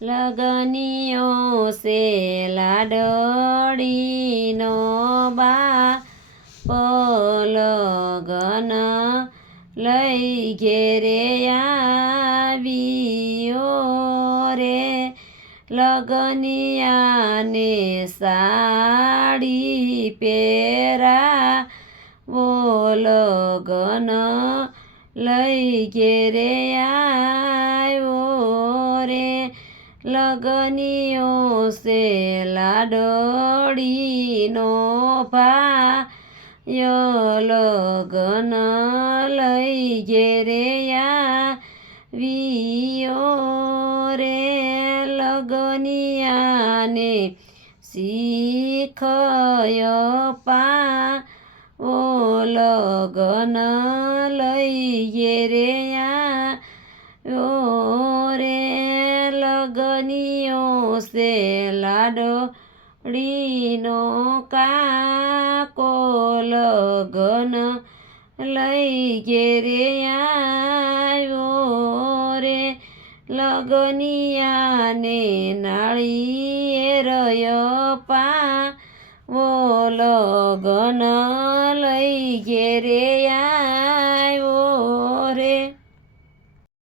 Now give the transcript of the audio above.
લગનિયો સે લાડડીનો બાપ લગન લઈ ઘેરે આવ્યો રે લગનિયાને સાડી પહેરાવો લગન લઈ ઘેરે આવ્યો રે લગનિયો સે લાડડીનો ભાયો લગન લઈ ઘેરે આવ્યો રે લગનિયાને શીખય પાવો લગન લઈ ઘેરે આવ્યો રે લગનિયો સે લાડડીનો કાકો લગન લઈ ઘેરે આવ્યો રે લગનિયાને નાળિયેરય પાવો લગન લઈ ઘેરે